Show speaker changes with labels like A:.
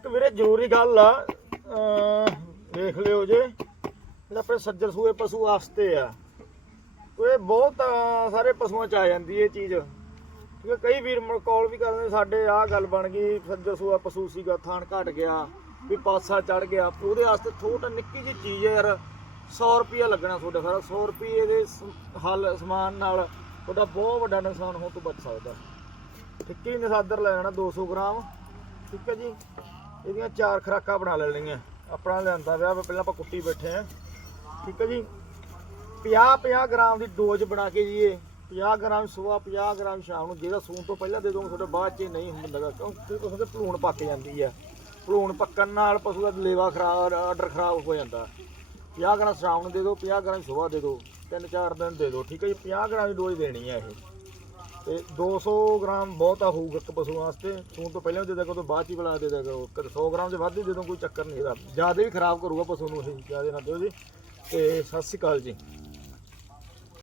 A: ਇੱਕ ਵੀਰੇ ਜ਼ਰੂਰੀ ਗੱਲ ਆ ਦੇਖ ਲਿਓ ਜੇ। ਜਿਹੜਾ ਆਪਣੇ ਸੱਜਰ ਸੂਏ ਪਸ਼ੂ ਵਾਸਤੇ ਆ। ਇਹ ਬਹੁਤ ਸਾਰੇ ਪਸ਼ੂਆਂ ਚ ਆ ਜਾਂਦੀ ਇਹ ਚੀਜ਼। ਕਿਉਂਕਿ ਕਈ ਵੀਰ ਕਾਲ ਵੀ ਕਰਦੇ ਸਾਡੇ ਆਹ ਗੱਲ ਬਣ ਗਈ, ਸੱਜਰ ਸੂਆ ਪਸ਼ੂ ਸੀਗਾ, ਥਾਣ ਘਟ ਗਿਆ, ਵੀ ਪਾਸਾ ਚੜ ਗਿਆ। ਉਹਦੇ ਵਾਸਤੇ ਥੋੜਾ ਨਿੱਕੀ ਜਿਹੀ ਚੀਜ਼ ਯਾਰ 100 ਰੁਪਿਆ ਲੱਗਣਾ ਤੁਹਾਡਾ ਸਾਰਾ। 100 ਰੁਪਏ ਦੇ ਹੱਲ, ਸਮਾਨ ਨਾਲ ਤੁਹਾਡਾ ਬਹੁਤ ਵੱਡਾ ਨੁਕਸਾਨ ਹੋਣ ਤੋਂ ਬਚ ਸਕਦਾ। ਟਿੱਕੀ ਨਸਾਦਰ ਲੈ ਲੈਣਾ 200 ਗ੍ਰਾਮ। ਠੀਕ ਹੈ ਜੀ? ਇਹਦੀਆਂ ਚਾਰ ਖਰਾਕਾਂ ਬਣਾ ਲੈਣੀਆਂ। ਆਪਣਾ ਲਿਆਂਦਾ ਵਿਆਹ ਪਹਿਲਾਂ ਆਪਾਂ ਕੁੱਟੀ ਬੈਠੇ ਆ। ਠੀਕ ਹੈ ਜੀ? 50 50 ਗ੍ਰਾਮ ਦੀ ਡੋਜ਼ ਬਣਾ ਕੇ ਜੀ ਇਹ। 50 ਗ੍ਰਾਮ ਸਵੇਰ 50 ਗ੍ਰਾਮ ਸ਼ਾਮ ਨੂੰ ਜਿਹੜਾ ਸੂਣ ਤੋਂ ਪਹਿਲਾਂ ਦੇ ਦੋਗੇ ਤੁਹਾਡੇ ਬਾਅਦ ਚ ਨਹੀਂ ਹੁੰਦਾ ਗਾ, ਕਿਉਂਕਿ ਪਸ਼ੂ ਦੇ ਭਲੂਣ ਪੱਕ ਜਾਂਦੀ ਹੈ ਭਲੂਣ ਪੱਕਣ ਨਾਲ ਪਸ਼ੂ ਦਾ ਲੇਵਾ ਖਰਾਬ ਆਰਡਰ ਖਰਾਬ ਹੋ ਜਾਂਦਾ। 50 ਗ੍ਰਾਮ ਸ਼ਾਮ ਨੂੰ ਦੇ ਦਿਓ 50 ਗ੍ਰਾਮ ਸਵੇਰ ਦੇ ਦਿਓ। ਤਿੰਨ ਚਾਰ ਦਿਨ ਦੇ ਦਿਓ। ਠੀਕ ਹੈ ਜੀ? 50 ਗ੍ਰਾਮ ਦੀ ਡੋਜ਼ ਦੇਣੀ ਹੈ ਇਹ। ਤੇ 200 ਗ੍ਰਾਮ ਬਹੁਤ ਆ ਹੋਊਗਾ ਇੱਕ ਪਸ਼ੂ ਵਾਸਤੇ। ਸੂਣ ਤੋਂ ਪਹਿਲਾਂ ਵੀ ਦੇ ਦਿਆ ਕਰੋ ਬਾਅਦ ਚ ਹੀ ਬਣਾ ਦੇ ਦਿਆ ਕਰੋ। ਕਦੇ 100 ਗ੍ਰਾਮ ਦੇ ਵੱਧ ਹੀ ਦੇ ਦੋ ਕੋਈ ਚੱਕਰ ਨਹੀਂ ਇਹਦਾ ਜ਼ਿਆਦਾ ਵੀ ਖਰਾਬ ਕਰੂਗਾ ਪਸ਼ੂ ਨੂੰ ਇਹ, ਜ਼ਿਆਦਾ ਨਾ ਦਿਓ ਜੀ। ਤੇ ਸਤਿ ਸ਼੍ਰੀ ਅਕਾਲ ਜੀ।